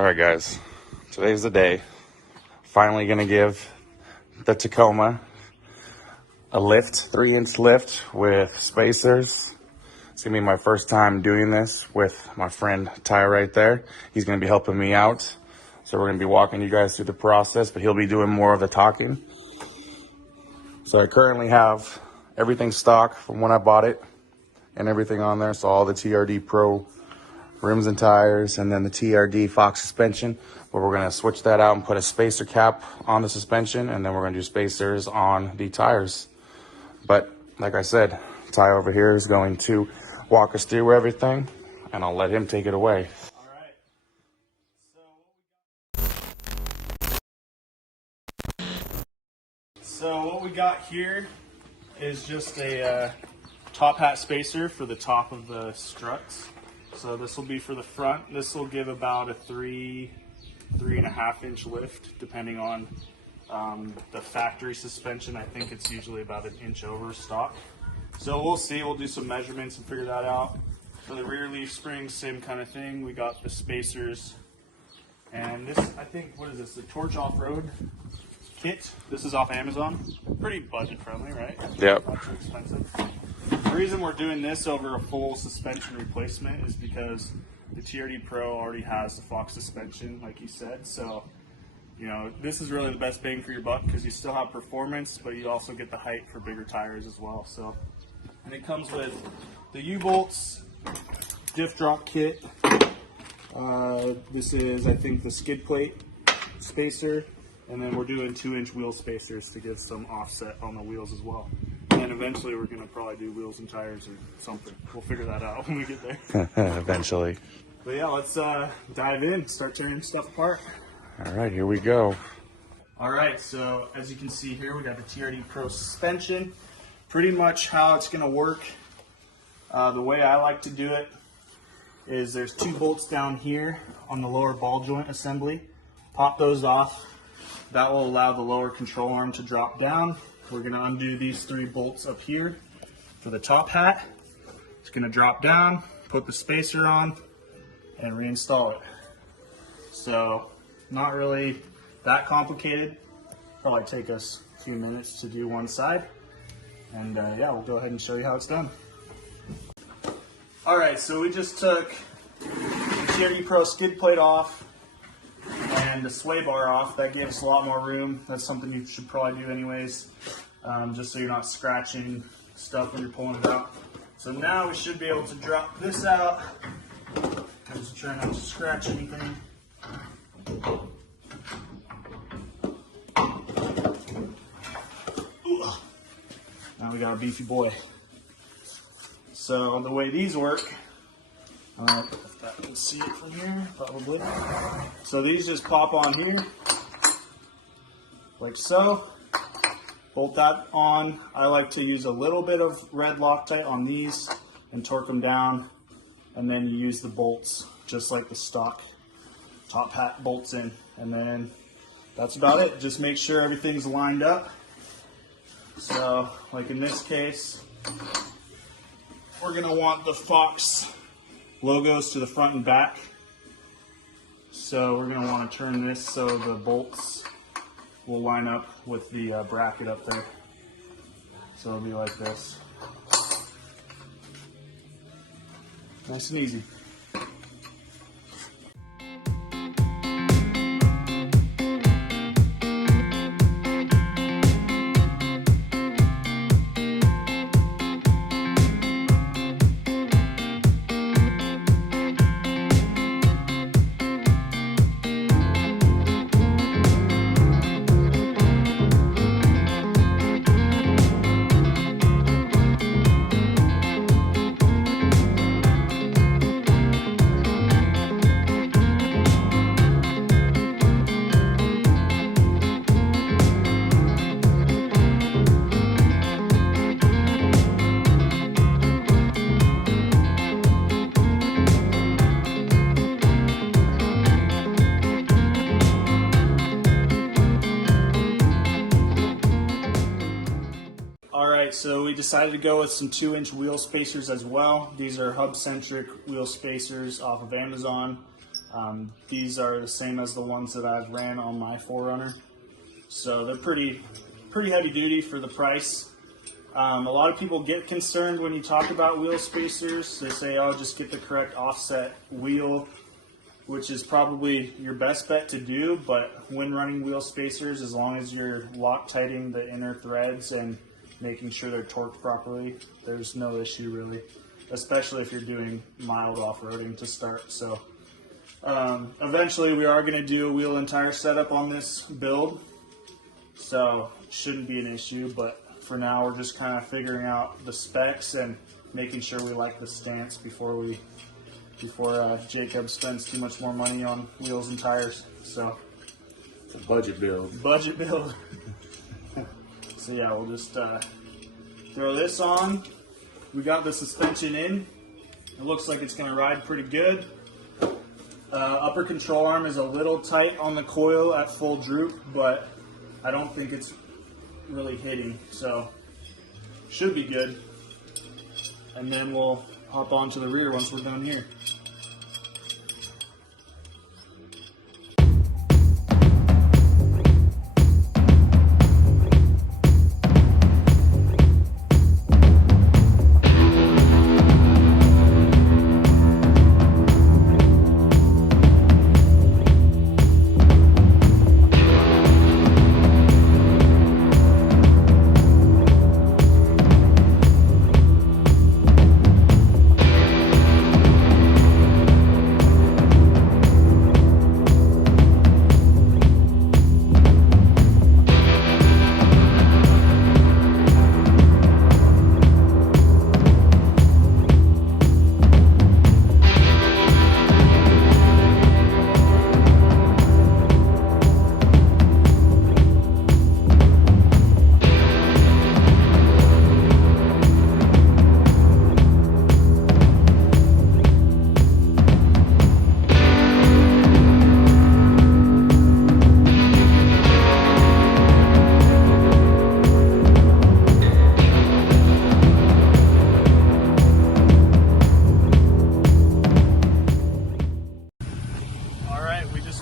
All right, guys, today's the day. Finally gonna give the Tacoma a lift, 3-inch lift with spacers. It's gonna be my first time doing this with my friend Ty right there. He's gonna be helping me out. So we're gonna be walking you guys through the process, but he'll be doing more of the talking. So I currently have everything stock from when I bought it and everything on there. So all the TRD Pro rims and tires, and then the TRD Fox suspension. But we're gonna switch that out and put a spacer cap on the suspension, and then we're gonna do spacers on the tires. But like I said, Ty over here is going to walk us through everything, and I'll let him take it away. All right. So what we got here is just a top hat spacer for the top of the struts. So this will be for the front. This will give about a 3.5 inch lift, depending on the factory suspension. I think it's usually about an inch over stock. So we'll see, we'll do some measurements and figure that out. For the rear leaf springs, same kind of thing. We got the spacers. And this, I think, what is this? The Torch Off-Road kit. This is off Amazon. Pretty budget friendly, right? Yep. Not too expensive. The reason we're doing this over a full suspension replacement is because the TRD Pro already has the Fox suspension, like you said. So, you know, this is really the best bang for your buck because you still have performance, but you also get the height for bigger tires as well. So, and it comes with the U-bolts, diff drop kit. This is, I think, the skid plate spacer, and then we're doing 2-inch wheel spacers to give some offset on the wheels as well. And eventually we're going to probably do wheels and tires or something. We'll figure that out when we get there. Eventually. But yeah, let's dive in, start tearing stuff apart. All right, here we go. All right, so as you can see here, we got the TRD Pro suspension. Pretty much how it's going to work, the way I like to do it is there's 2 bolts down here on the lower ball joint assembly. Pop those off. That will allow the lower control arm to drop down. We're going to undo these 3 bolts up here for the top hat. It's going to drop down, put the spacer on, and reinstall it. So, not really that complicated. Probably take us a few minutes to do one side. And yeah, we'll go ahead and show you how it's done. Alright, so we just took the TRD Pro skid plate off and the sway bar off. That gave us a lot more room. That's something you should probably do anyways, just so you're not scratching stuff when you're pulling it out. So now we should be able to drop this out. Just try not to scratch anything. Now we got a beefy boy. So the way these work, if I can see it from here, probably. So these just pop on here, like so. Bolt that on. I like to use a little bit of red Loctite on these and torque them down. And then you use the bolts, just like the stock top hat bolts in. And then that's about it. Just make sure everything's lined up. So, like in this case, we're gonna want the Fox logos to the front and back. So we're gonna wanna turn this so the bolts will line up with the bracket up there. So it'll be like this. Nice and easy. Alright, so we decided to go with some 2-inch wheel spacers as well. These are hub-centric wheel spacers off of Amazon. These are the same as the ones that I've ran on my 4Runner. So they're pretty heavy duty for the price. A lot of people get concerned when you talk about wheel spacers. They say, oh, just get the correct offset wheel, which is probably your best bet to do. But when running wheel spacers, as long as you're Loctiting the inner threads and making sure they're torqued properly, there's no issue really, especially if you're doing mild off-roading to start. So eventually we are going to do a wheel and tire setup on this build, so it shouldn't be an issue. But for now, we're just kind of figuring out the specs and making sure we like the stance before Jacob spends too much more money on wheels and tires. So it's a budget build. Budget build. So yeah, we'll just throw this on. We got the suspension in. It looks like it's going to ride pretty good. Upper control arm is a little tight on the coil at full droop, but I don't think it's really hitting, so should be good. And then we'll hop onto the rear once we're done here.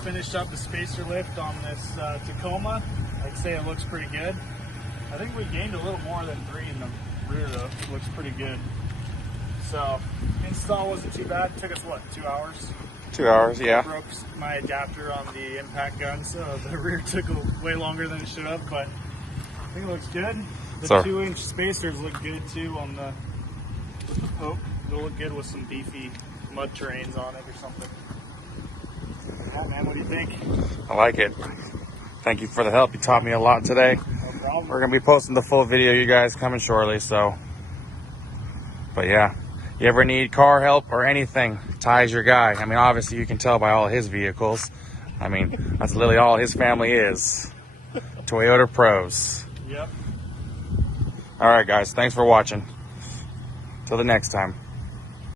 Finished up the spacer lift on this Tacoma. I'd say it looks pretty good. I think we gained a little more than 3 in the rear though. It looks pretty good. So install wasn't too bad. It took us what, 2 hours? 2 hours, yeah. I broke my adapter on the impact gun, so the rear took way longer than it should have, but I think it looks good. The 2-inch spacers look good too on with the poke. It'll look good with some beefy mud terrains on it or something. Yeah, man, what do you think? I like it. Thank you for the help. You taught me a lot today. No problem. We're going to be posting the full video, you guys, coming shortly, so. But yeah, you ever need car help or anything, Ty's your guy. I mean, obviously you can tell by all his vehicles. I mean, that's literally all his family is. Toyota pros. Yep. All right, guys, thanks for watching. Till the next time.